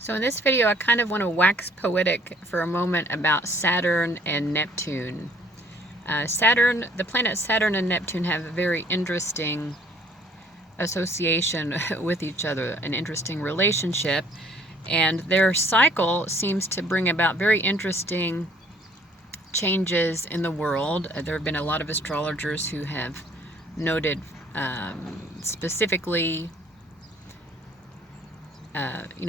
So in this video, I kind of want to wax poetic for a moment about Saturn and Neptune. The planet Saturn and Neptune have a very interesting association with each other, an interesting relationship, and their cycle seems to bring about very interesting changes in the world. There have been a lot of astrologers who have noted specifically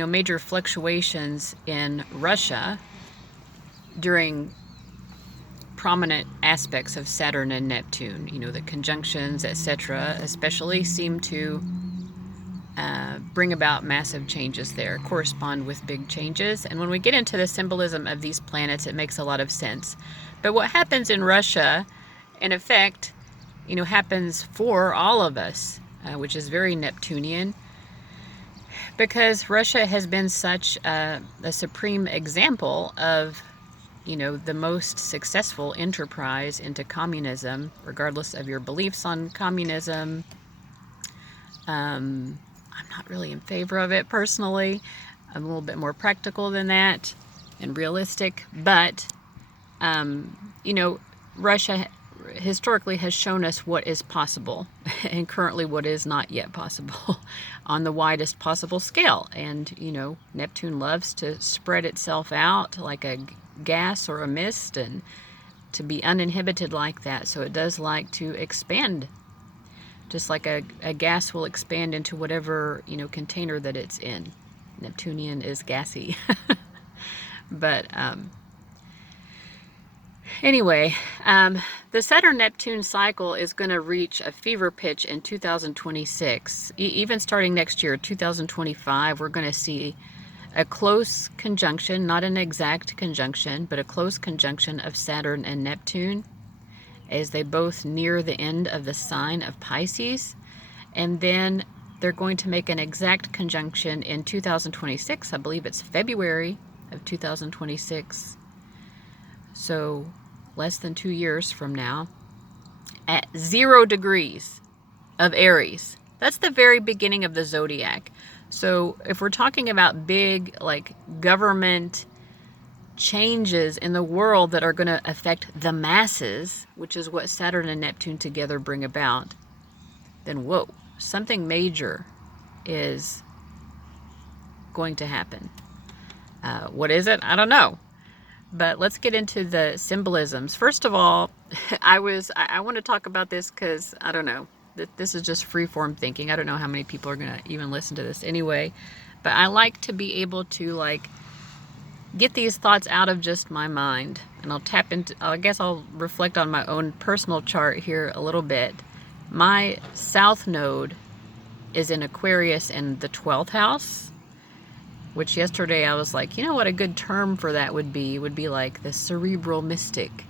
major fluctuations in Russia during prominent aspects of Saturn and Neptune. The conjunctions, etc., especially seem to bring about massive changes there, correspond with big changes. And when we get into the symbolism of these planets, it makes a lot of sense. But what happens in Russia, in effect, happens for all of us, which is very Neptunian. Because Russia has been such a supreme example of, the most successful enterprise into communism, regardless of your beliefs on communism. I'm not really in favor of it personally. I'm a little bit more practical than that and realistic. But, Russia historically has shown us what is possible and currently what is not yet possible on the widest possible scale. And, Neptune loves to spread itself out like a gas or a mist and to be uninhibited like that. So it does like to expand, just like a gas will expand into whatever, container that it's in. Neptunian is gassy. But, anyway, the Saturn-Neptune cycle is going to reach a fever pitch in 2026. Even starting next year, 2025, we're going to see a close conjunction, not an exact conjunction, but a close conjunction of Saturn and Neptune as they both near the end of the sign of Pisces. And then they're going to make an exact conjunction in 2026. I believe it's February of 2026. So less than 2 years from now, at 0 degrees of Aries. That's the very beginning of the zodiac. So if we're talking about big, government changes in the world that are going to affect the masses, which is what Saturn and Neptune together bring about, then whoa, something major is going to happen. What is it? I don't know. But let's get into the symbolisms. First of all, I want to talk about this because, I don't know, this is just free-form thinking. I don't know how many people are going to even listen to this anyway. But I like to be able to, get these thoughts out of just my mind. And I guess I'll reflect on my own personal chart here a little bit. My South Node is in Aquarius in the 12th house. Which yesterday I was like, what a good term for that would be like the cerebral mystic,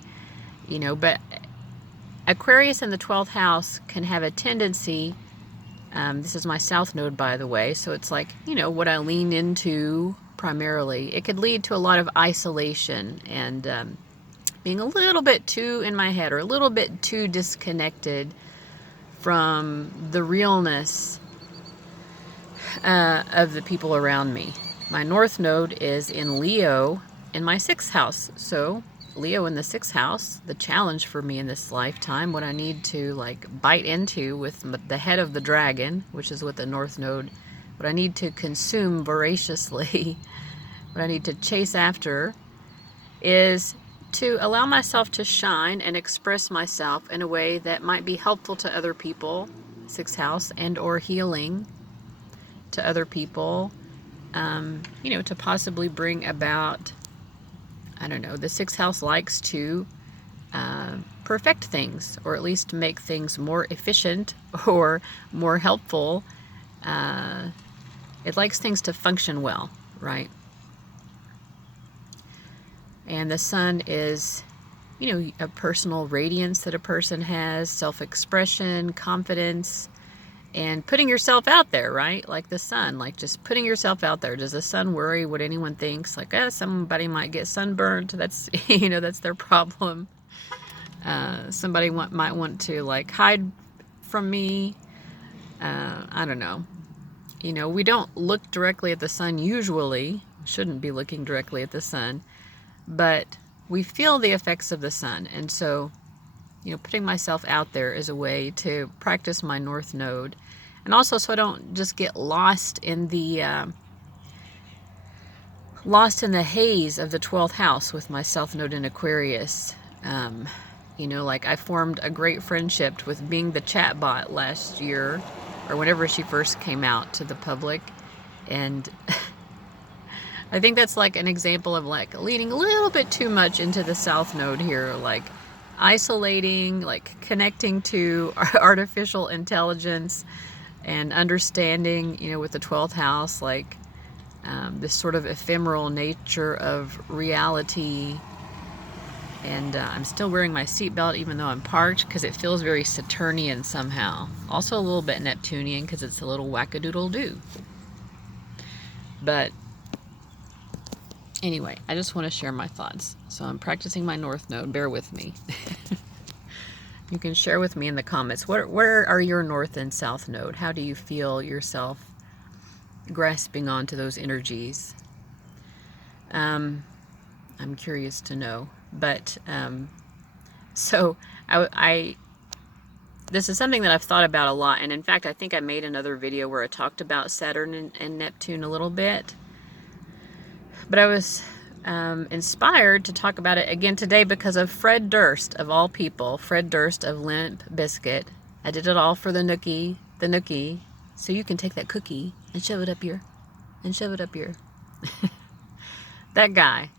but Aquarius in the 12th house can have a tendency, this is my South Node, by the way, so it's like, what I lean into primarily. It could lead to a lot of isolation and being a little bit too in my head or a little bit too disconnected from the realness of the people around me. My North Node is in Leo in my 6th house. So Leo in the 6th house, the challenge for me in this lifetime, what I need to bite into with the head of the dragon, which is what the North Node, what I need to consume voraciously, what I need to chase after, is to allow myself to shine and express myself in a way that might be helpful to other people, 6th house, and or healing to other people. To possibly bring about, I don't know, the 6th house likes to perfect things, or at least make things more efficient or more helpful. It likes things to function well, right? And the sun is, a personal radiance that a person has, self-expression, confidence, and putting yourself out there, right? Like the sun, just putting yourself out there. Does the sun worry what anyone thinks? Somebody might get sunburned. That's, that's their problem. Somebody might want to hide from me. I don't know. You know, we don't look directly at the sun usually, shouldn't be looking directly at the sun, but we feel the effects of the sun. And so, you know, putting myself out there is a way to practice my North Node. And also so I don't just get lost in the haze of the 12th house with my South Node in Aquarius. You know, like I formed a great friendship with Being the Chatbot last year, or whenever she first came out to the public. And I think that's like an example of like leaning a little bit too much into the South Node here, like isolating, like connecting to artificial intelligence and understanding, you know, with the 12th house, like this sort of ephemeral nature of reality. And I'm still wearing my seatbelt even though I'm parked, because it feels very Saturnian somehow. Also a little bit Neptunian because it's a little wackadoodle-doo. But anyway, I just want to share my thoughts. So I'm practicing my North Node. Bear with me. You can share with me in the comments. Where are your North and South Node? How do you feel yourself grasping onto those energies? I'm curious to know. But so this is something that I've thought about a lot, and in fact I think I made another video where I talked about Saturn and Neptune a little bit, but I was inspired to talk about it again today because of Fred Durst, of all people. Fred Durst of Limp Bizkit. I did it all for the nookie, so you can take that cookie and shove it up here, and shove it up here. That guy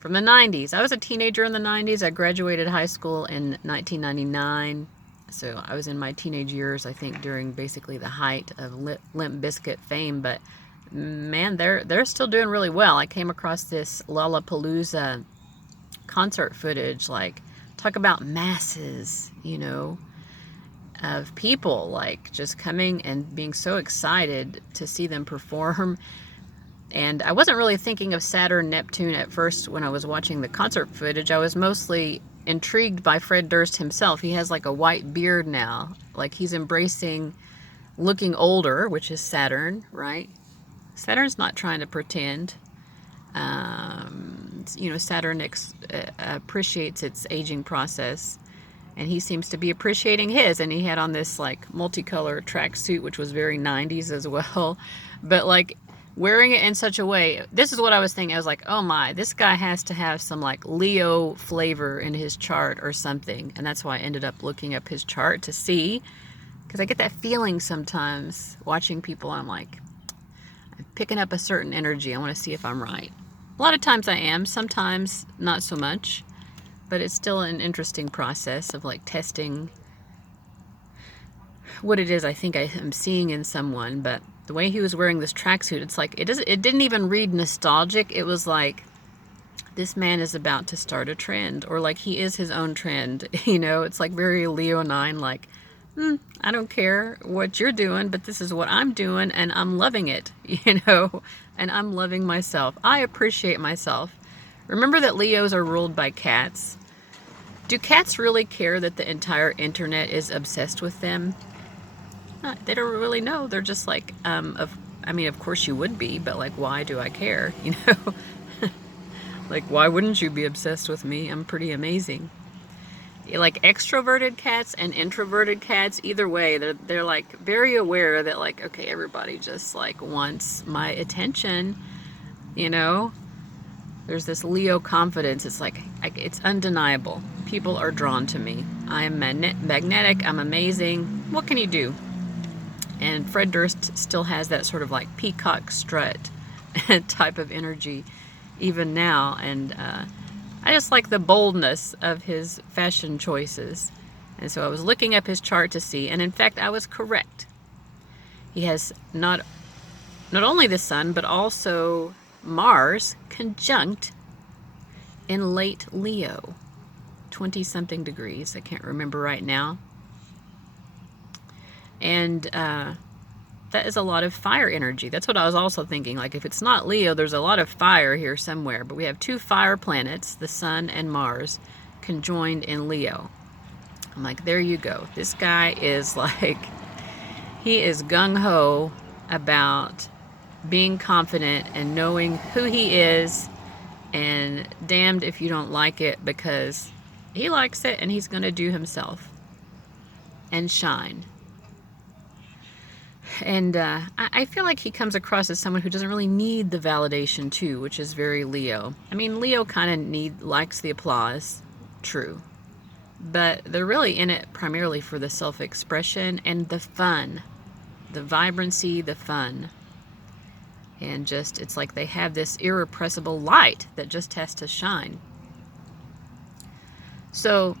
from the 90s. I was a teenager in the 90s. I graduated high school in 1999. So I was in my teenage years, I think, during basically the height of Limp Bizkit fame. But man, they're still doing really well. I came across this Lollapalooza concert footage, like talk about masses, you know, of people like just coming and being so excited to see them perform. And I wasn't really thinking of Saturn, Neptune at first when I was watching the concert footage. I was mostly intrigued by Fred Durst himself. He has like a white beard now. Like he's embracing looking older, which is Saturn, right? Saturn's not trying to pretend. You know, Saturn appreciates its aging process. And he seems to be appreciating his. And he had on this like multicolored tracksuit, which was very 90s as well. But like wearing it in such a way, this is what I was thinking. I was like, oh my, this guy has to have some like Leo flavor in his chart or something. And that's why I ended up looking up his chart to see, because I get that feeling sometimes watching people. I'm like, I'm picking up a certain energy. I want to see if I'm right. A lot of times I am, sometimes not so much, but it's still an interesting process of like testing what it is I think I am seeing in someone. But the way he was wearing this tracksuit, it's like, it didn't even read nostalgic. It was like, this man is about to start a trend, or like he is his own trend. You know, it's like very Leonine, like, I don't care what you're doing, but this is what I'm doing, and I'm loving it, you know, and I'm loving myself. I appreciate myself. Remember that Leos are ruled by cats. Do cats really care that the entire internet is obsessed with them? They don't really know. They're just like, I mean, of course you would be, but like, why do I care? You know, like, why wouldn't you be obsessed with me? I'm pretty amazing. Like extroverted cats and introverted cats, either way, they're like very aware that like, okay, everybody just like wants my attention, you know. There's this Leo confidence. It's like, it's undeniable. People are drawn to me. I am magnetic. I'm amazing. What can you do? And Fred Durst still has that sort of like peacock strut type of energy even now. And I just like the boldness of his fashion choices. And so I was looking up his chart to see, and in fact I was correct. He has not only the sun, but also Mars conjunct in late Leo, 20-something degrees. I can't remember right now. And that is a lot of fire energy. That's what I was also thinking. Like, if it's not Leo, there's a lot of fire here somewhere. But we have two fire planets, the sun and Mars, conjoined in Leo. I'm like, there you go. This guy is like, he is gung-ho about being confident and knowing who he is, and damned if you don't like it, because he likes it and he's going to do himself and shine. And I feel like he comes across as someone who doesn't really need the validation too, which is very Leo. I mean, Leo kind of likes the applause, true. But they're really in it primarily for the self-expression and the fun. The vibrancy, the fun. And just, it's like they have this irrepressible light that just has to shine. So,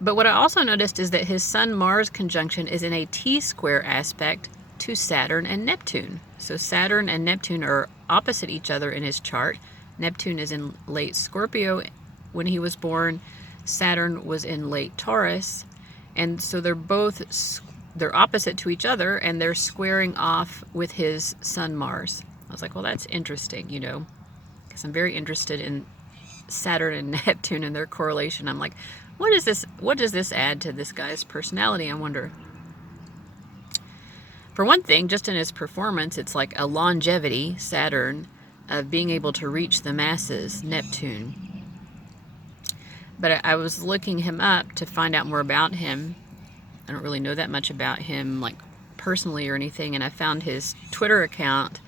but what I also noticed is that his Sun-Mars conjunction is in a T-square aspect to Saturn and Neptune. So Saturn and Neptune are opposite each other in his chart. Neptune is in late Scorpio when he was born. Saturn was in late Taurus. And so they're opposite to each other, and they're squaring off with his Sun-Mars. I was like, well, that's interesting, you know, because I'm very interested in Saturn and Neptune and their correlation. I'm like, what does this add to this guy's personality, I wonder? For one thing, just in his performance, it's like a longevity, Saturn, of being able to reach the masses, Neptune. But I was looking him up to find out more about him. I don't really know that much about him, like, personally or anything, and I found his Twitter account,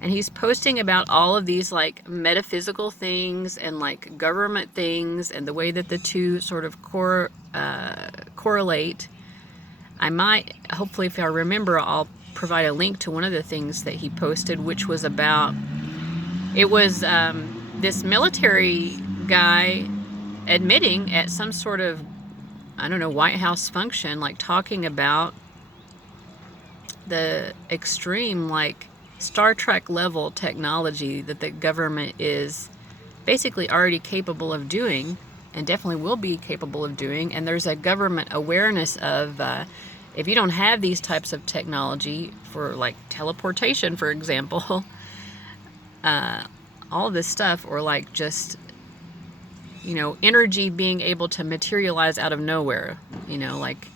and he's posting about all of these, like, metaphysical things and, like, government things and the way that the two sort of correlate. I might, hopefully if I remember, I'll provide a link to one of the things that he posted, which was about, it was this military guy admitting at some sort of, I don't know, White House function, like, talking about the extreme, like, Star Trek level technology that the government is basically already capable of doing, and definitely will be capable of doing. And there's a government awareness of, if you don't have these types of technology for, like, teleportation, for example, all this stuff, or like just, you know, energy being able to materialize out of nowhere, you know, like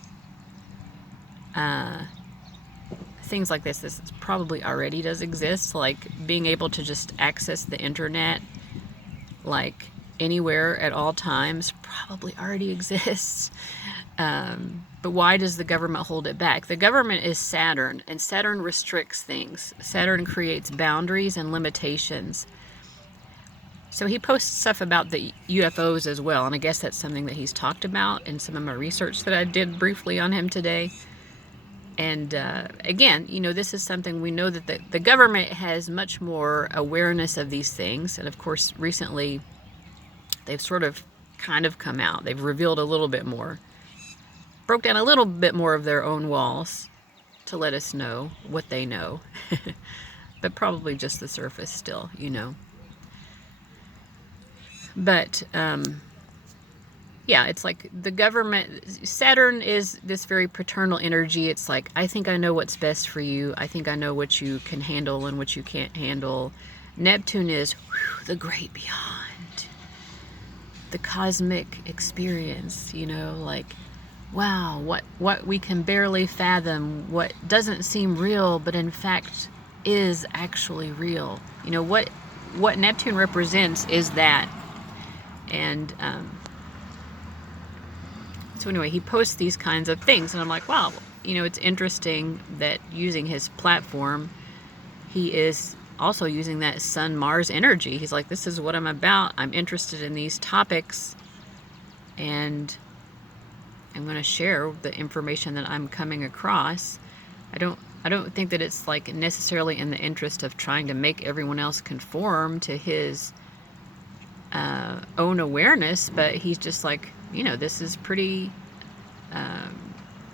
things like this probably already does exist, like being able to just access the internet, like anywhere at all times, probably already exists. But why does the government hold it back? The government is Saturn, and Saturn restricts things. Saturn creates boundaries and limitations. So he posts stuff about the UFOs as well, and I guess that's something that he's talked about in some of my research that I did briefly on him today. And again, you know, this is something we know that the government has much more awareness of these things. And of course, recently, they've sort of kind of come out. They've revealed a little bit more. Broke down a little bit more of their own walls to let us know what they know. But probably just the surface still, you know. But, yeah, it's like the government, Saturn is this very paternal energy. It's like, I think I know what's best for you. I think I know what you can handle and what you can't handle. Neptune is the great beyond, the cosmic experience, you know, like, wow, what we can barely fathom, what doesn't seem real, but in fact is actually real. You know, what Neptune represents is that. And, so anyway, he posts these kinds of things, and I'm like, wow, you know, it's interesting that using his platform, he is also using that Sun-Mars energy. He's like, this is what I'm about. I'm interested in these topics, and I'm going to share the information that I'm coming across. I don't think that it's like necessarily in the interest of trying to make everyone else conform to his own awareness, but he's just like, you know, this is pretty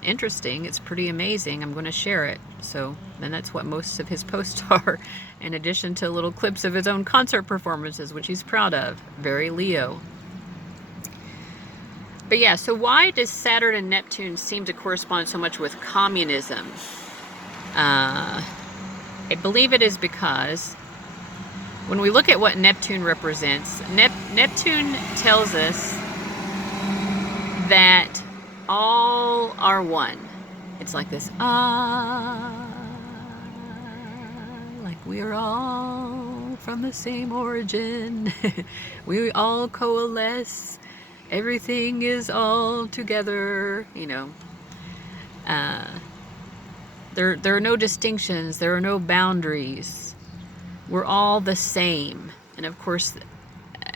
interesting. It's pretty amazing. I'm going to share it. So, and that's what most of his posts are, in addition to little clips of his own concert performances, which he's proud of. Very Leo. But yeah, so why does Saturn and Neptune seem to correspond so much with communism? I believe it is because when we look at what Neptune represents, Neptune tells us that all are one. It's like this, We are all from the same origin. We all coalesce. Everything is all together, you know. There are no distinctions. There are no boundaries. We're all the same. And of course,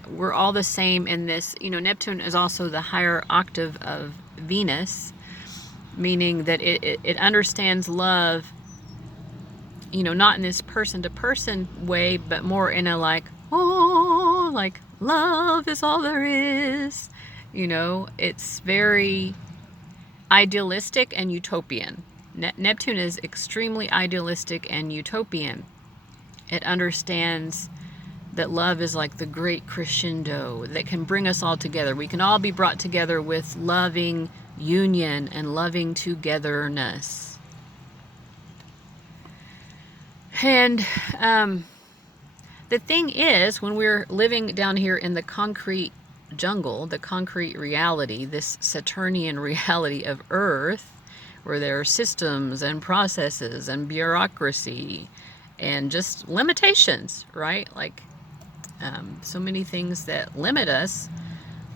we're all the same in this. You know, Neptune is also the higher octave of Venus, meaning that it understands love, you know, not in this person-to-person way, but more in a like, oh, like love is all there is. You know, it's very idealistic and utopian. Neptune is extremely idealistic and utopian. It understands that love is like the great crescendo that can bring us all together. We can all be brought together with loving union and loving togetherness. And the thing is, when we're living down here in the concrete jungle, the concrete reality, this Saturnian reality of Earth, where there are systems and processes and bureaucracy and just limitations, right? Like so many things that limit us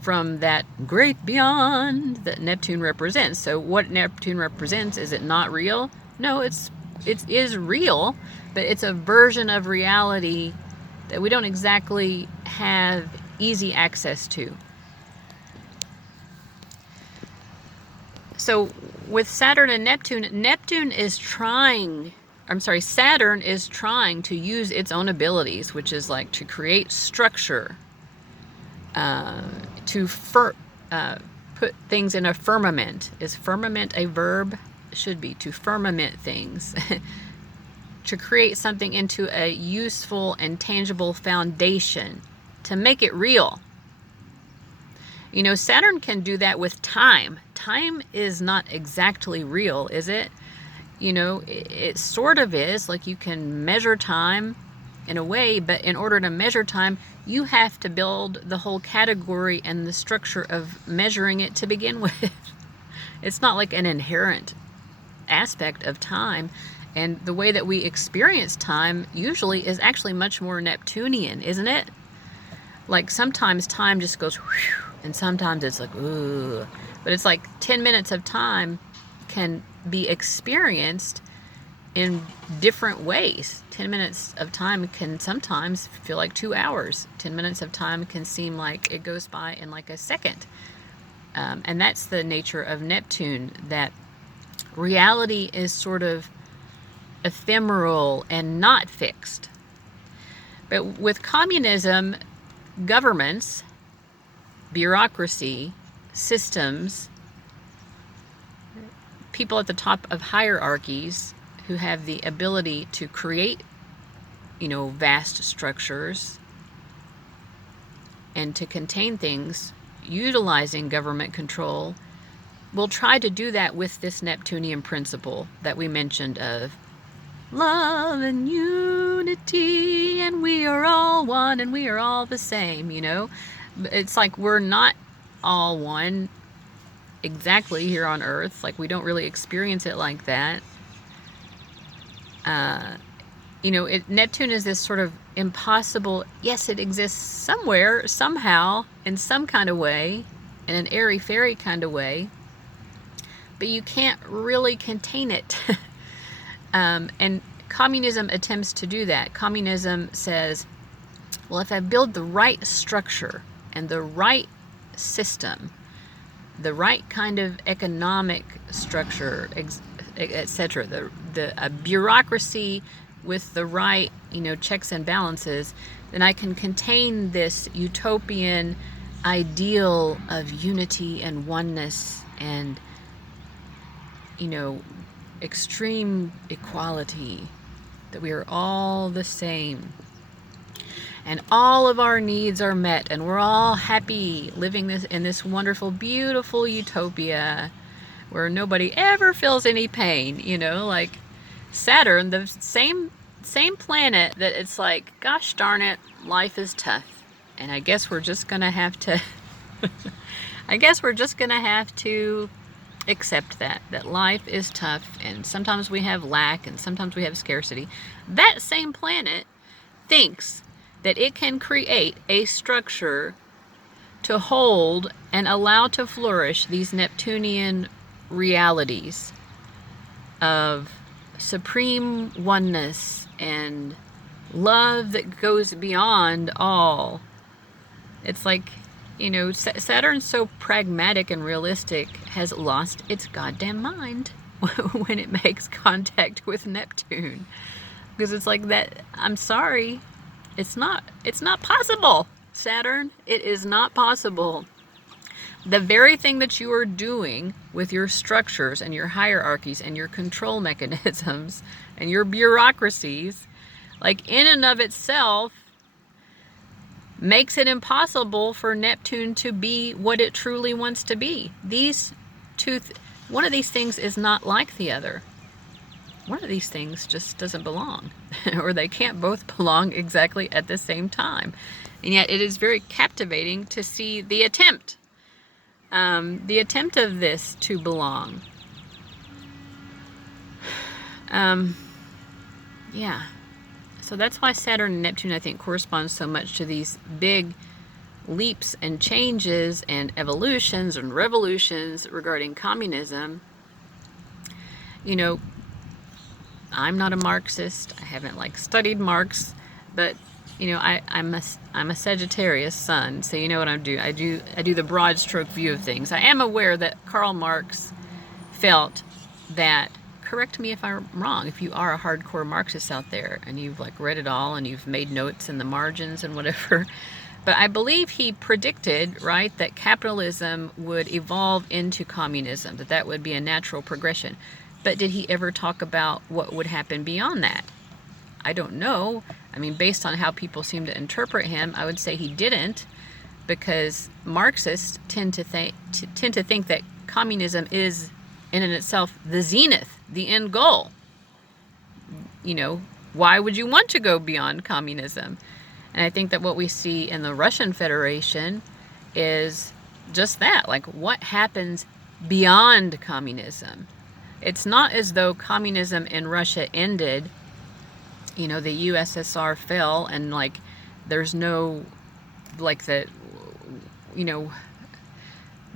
from that great beyond that Neptune represents. So what Neptune represents, is it not real? No, it is real, but it's a version of reality that we don't exactly have easy access to. So with Saturn and Saturn is trying to use its own abilities, which is like to create structure, to put things in a firmament. Is firmament a verb? It should be, to firmament things. To create something into a useful and tangible foundation, to make it real. You know, Saturn can do that with time. Time is not exactly real, is it? You know, it sort of is. Like, you can measure time in a way, but in order to measure time, you have to build the whole category and the structure of measuring it to begin with. It's not like an inherent aspect of time. And the way that we experience time usually is actually much more Neptunian, isn't it? Like, sometimes time just goes whew, and sometimes it's like, ooh. But it's like 10 minutes of time can be experienced in different ways. 10 minutes of time can sometimes feel like 2 hours. 10 minutes of time can seem like it goes by in like a second. And that's the nature of Neptune, that reality is sort of ephemeral and not fixed. But with communism, governments, bureaucracy, systems, people at the top of hierarchies who have the ability to create, you know, vast structures and to contain things, utilizing government control, will try to do that with this Neptunian principle that we mentioned of love and unity, and we are all one, and we are all the same, you know. It's like we're not all one exactly here on Earth. Like, we don't really experience it like that. You know, Neptune is this sort of impossible, yes, it exists somewhere, somehow, in some kind of way, in an airy-fairy kind of way, but you can't really contain it. And communism attempts to do that. Communism says, well, if I build the right structure and the right system, the right kind of economic structure, etc., a bureaucracy with the right, you know, checks and balances, then I can contain this utopian ideal of unity and oneness and, you know, extreme equality, that we are all the same and all of our needs are met and we're all happy living in this wonderful, beautiful utopia where nobody ever feels any pain. You know, like Saturn, the same planet that it's like, gosh darn it, life is tough, and I guess we're just gonna have to accept that life is tough, and sometimes we have lack, and sometimes we have scarcity, that same planet thinks that it can create a structure to hold and allow to flourish these Neptunian realities of supreme oneness and love that goes beyond all. It's like, you know, Saturn's so pragmatic and realistic has lost its goddamn mind when it makes contact with Neptune. Because it's like that, I'm sorry, it's not possible, Saturn. It is not possible. The very thing that you are doing with your structures and your hierarchies and your control mechanisms and your bureaucracies, like in and of itself, makes it impossible for Neptune to be what it truly wants to be. These two, one of these things is not like the other. One of these things just doesn't belong, or they can't both belong exactly at the same time. And yet it is very captivating to see the attempt of this to belong. Yeah. So that's why Saturn and Neptune, I think, corresponds so much to these big leaps and changes and evolutions and revolutions regarding communism. You know, I'm not a Marxist. I haven't studied Marx, but you know, I'm a Sagittarius sun, so you know what I do. I do the broad stroke view of things. I am aware that Karl Marx felt that, correct me if I'm wrong, if you are a hardcore Marxist out there and you've read it all and you've made notes in the margins and whatever, but I believe he predicted, right, that capitalism would evolve into communism, that would be a natural progression. But did he ever talk about what would happen beyond that? I don't know. I mean, based on how people seem to interpret him, I would say he didn't, because Marxists tend to think that communism is in and itself the zenith, the end goal. You know, why would you want to go beyond communism? And I think that what we see in the Russian Federation is just that, what happens beyond communism. It's not as though communism in Russia ended, you know, the USSR fell and there's no, the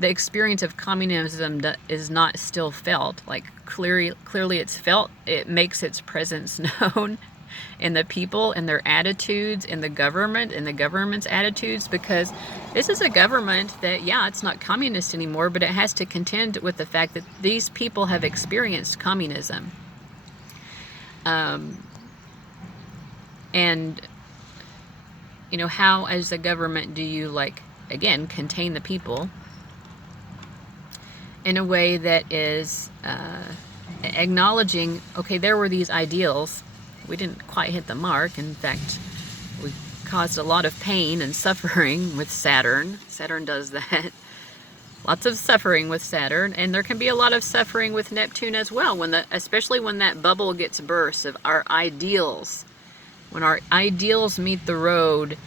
experience of communism is not still felt. Clearly it's felt. It makes its presence known in the people, in their attitudes, in the government, in the government's attitudes, because this is a government that, yeah, it's not communist anymore, but it has to contend with the fact that these people have experienced communism. And, you know, how as a government do you, again, contain the people in a way that is acknowledging, okay, there were these ideals. We didn't quite hit the mark. In fact, we caused a lot of pain and suffering with Saturn. Saturn does that. Lots of suffering with Saturn, and there can be a lot of suffering with Neptune as well, especially when that bubble gets burst of our ideals. When our ideals meet the road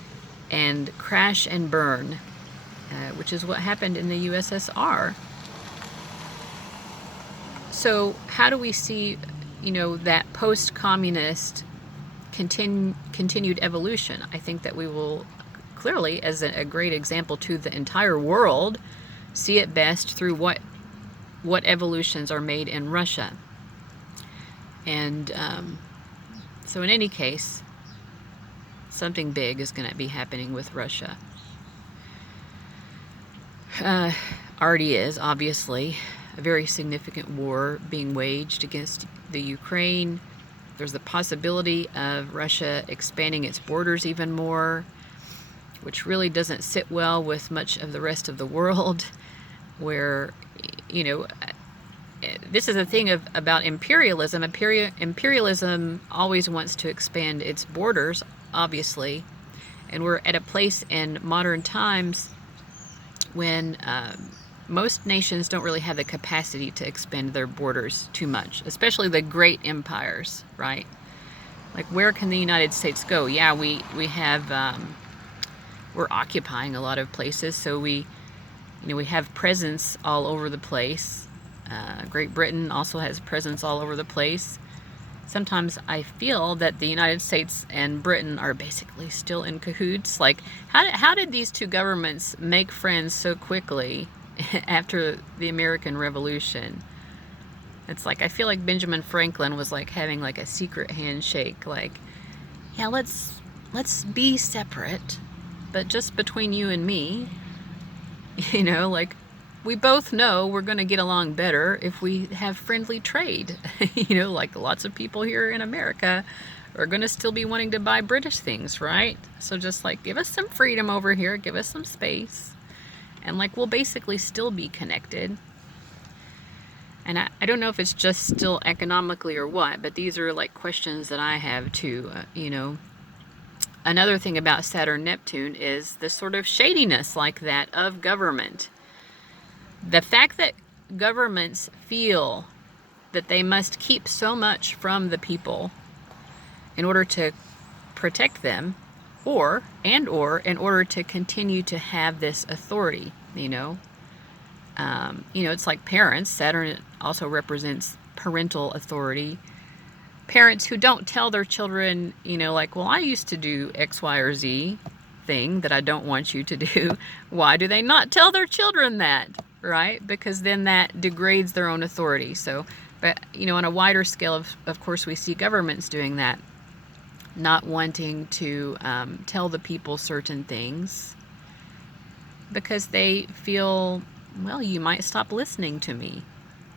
and crash and burn, which is what happened in the USSR. So how do we see, you know, that post-communist continued evolution? I think that we will clearly, as a great example to the entire world, see it best through what evolutions are made in Russia. And so in any case, something big is going to be happening with Russia. Already is, obviously, a very significant war being waged against the Ukraine. There's the possibility of Russia expanding its borders even more, which really doesn't sit well with much of the rest of the world, where, you know, this is the thing about imperialism. Imperialism always wants to expand its borders, obviously, and we're at a place in modern times when most nations don't really have the capacity to expand their borders too much, especially the great empires, right? Where can the United States go? Yeah, we have, we're occupying a lot of places, so we have presence all over the place. Great Britain also has presence all over the place. Sometimes I feel that the United States and Britain are basically still in cahoots. Like, how did these two governments make friends so quickly after the American Revolution? It's like, I feel like Benjamin Franklin was like having like a secret handshake. Like, yeah, let's be separate, but just between you and me. You know, like, we both know we're going to get along better if we have friendly trade. You know, like lots of people here in America are going to still be wanting to buy British things, right? So just like, give us some freedom over here, give us some space, and like, we'll basically still be connected. And I don't know if it's just still economically or what, but these are like questions that I have too, you know. Another thing about Saturn Neptune is the sort of shadiness like that of government. The fact that governments feel that they must keep so much from the people in order to protect them, or in order to continue to have this authority, you know. It's like parents. Saturn also represents parental authority. Parents who don't tell their children, you know, like, well, I used to do X, Y, or Z thing that I don't want you to do. Why do they not tell their children that? Right? Because then that degrades their own authority. So, but, you know, on a wider scale, of course, we see governments doing that, not wanting to tell the people certain things because they feel, well, you might stop listening to me,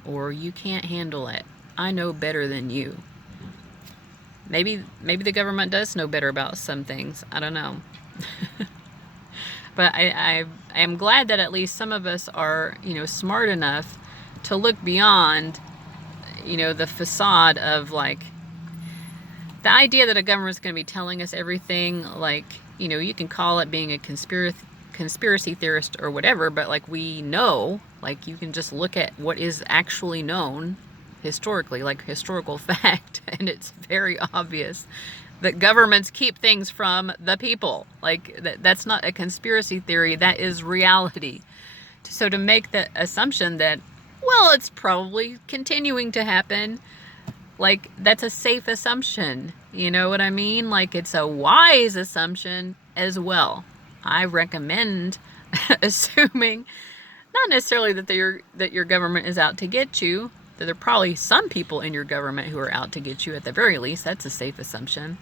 or you can't handle it. I know better than you. Maybe the government does know better about some things. I don't know. But I am glad that at least some of us are, you know, smart enough to look beyond, you know, the facade of like the idea that a government's going to be telling us everything. Like, you know, you can call it being a conspiracy theorist or whatever, but like, we know, like, you can just look at what is actually known historically, like historical fact, and it's very obvious that governments keep things from the people. Like, that's not a conspiracy theory, that is reality. So to make the assumption that, well, it's probably continuing to happen, like, that's a safe assumption. You know what I mean? Like, it's a wise assumption as well. I recommend assuming not necessarily that your government is out to get you. That there are probably some people in your government who are out to get you at the very least. That's a safe assumption.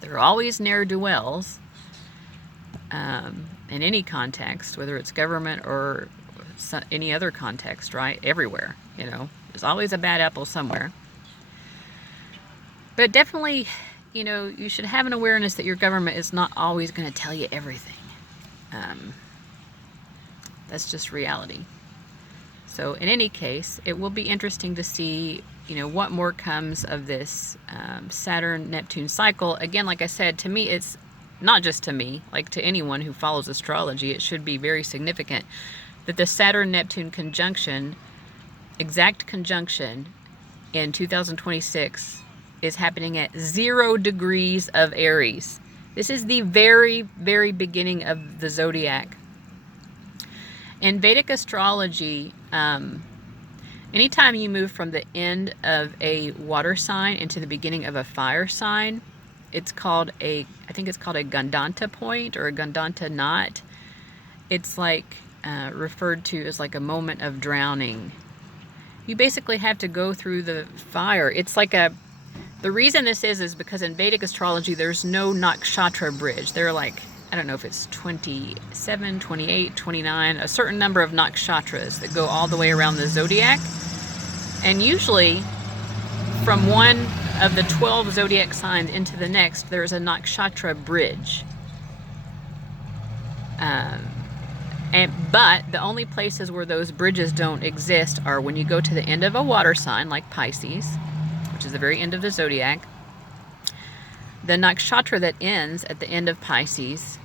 There are always ne'er-do-wells in any context, whether it's government or any other context, right? Everywhere, you know. There's always a bad apple somewhere. But definitely, you know, you should have an awareness that your government is not always going to tell you everything. That's just reality. So in any case, it will be interesting to see, you know, what more comes of this Saturn-Neptune cycle. Again, like I said, to me, it's not just to me, like to anyone who follows astrology, it should be very significant that the Saturn-Neptune conjunction, exact conjunction in 2026 is happening at 0 degrees of Aries. This is the very, very beginning of the zodiac. In Vedic astrology, anytime you move from the end of a water sign into the beginning of a fire sign, it's called I think it's called a Gandanta point or a Gandanta knot. It's like referred to as like a moment of drowning. You basically have to go through the fire. It's like the reason this is because in Vedic astrology, there's no nakshatra bridge. There are like, I don't know if it's 27, 28, 29, a certain number of nakshatras that go all the way around the zodiac. And usually from one of the 12 zodiac signs into the next, there's a nakshatra bridge. But the only places where those bridges don't exist are when you go to the end of a water sign like Pisces, which is the very end of the zodiac. The nakshatra that ends at the end of Pisces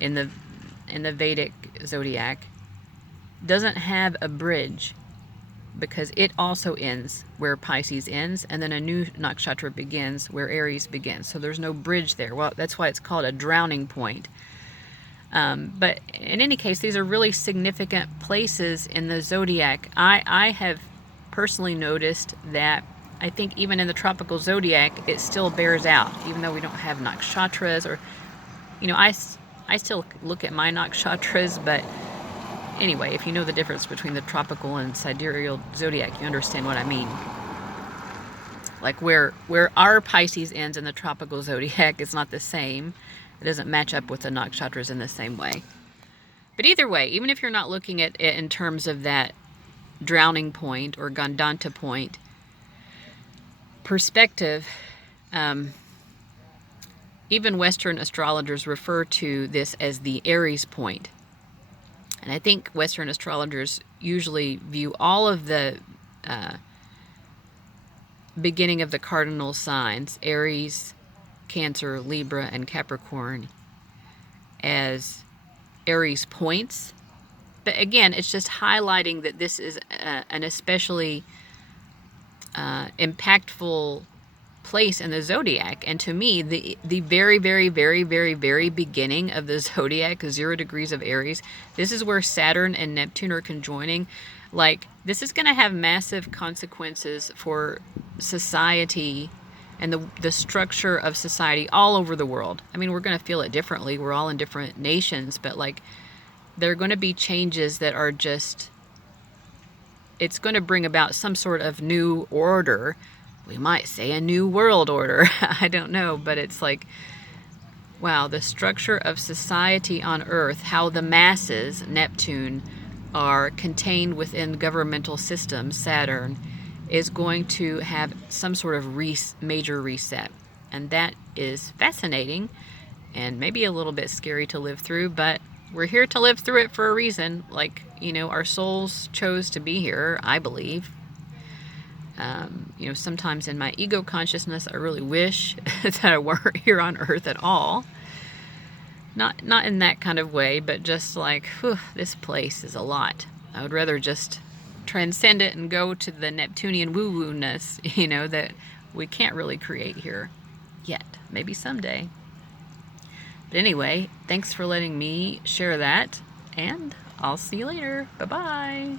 in the Vedic zodiac doesn't have a bridge because it also ends where Pisces ends, and then a new nakshatra begins where Aries begins. So there's no bridge there. Well, that's why it's called a drowning point. But in any case, these are really significant places in the zodiac. I have personally noticed that I think even in the tropical zodiac, it still bears out, even though we don't have nakshatras, or, I still look at my nakshatras, but anyway, if you know the difference between the tropical and sidereal zodiac, you understand what I mean. Like where our Pisces ends in the tropical zodiac is not the same. It doesn't match up with the nakshatras in the same way. But either way, even if you're not looking at it in terms of that drowning point or Gandanta point perspective, even Western astrologers refer to this as the Aries point. And I think Western astrologers usually view all of the beginning of the cardinal signs, Aries, Cancer, Libra, and Capricorn, as Aries points. But again, it's just highlighting that this is an especially impactful place in the zodiac. And to me, the very, very, very, very, very beginning of the zodiac, 0 degrees of Aries, this is where Saturn and Neptune are conjoining. Like, this is going to have massive consequences for society and the structure of society all over the world. I mean, we're going to feel it differently. We're all in different nations, but like, there are going to be changes that are just, it's going to bring about some sort of new order. We might say a new world order. I don't know, but it's like, wow, the structure of society on Earth, how the masses, Neptune, are contained within governmental systems, Saturn, is going to have some sort of major reset. And that is fascinating and maybe a little bit scary to live through, but we're here to live through it for a reason. Like, our souls chose to be here, I believe. Sometimes in my ego consciousness, I really wish that I weren't here on Earth at all. Not in that kind of way, but just like, whew, this place is a lot. I would rather just transcend it and go to the Neptunian woo-woo-ness, that we can't really create here yet. Maybe someday. But anyway, thanks for letting me share that, and I'll see you later. Bye-bye.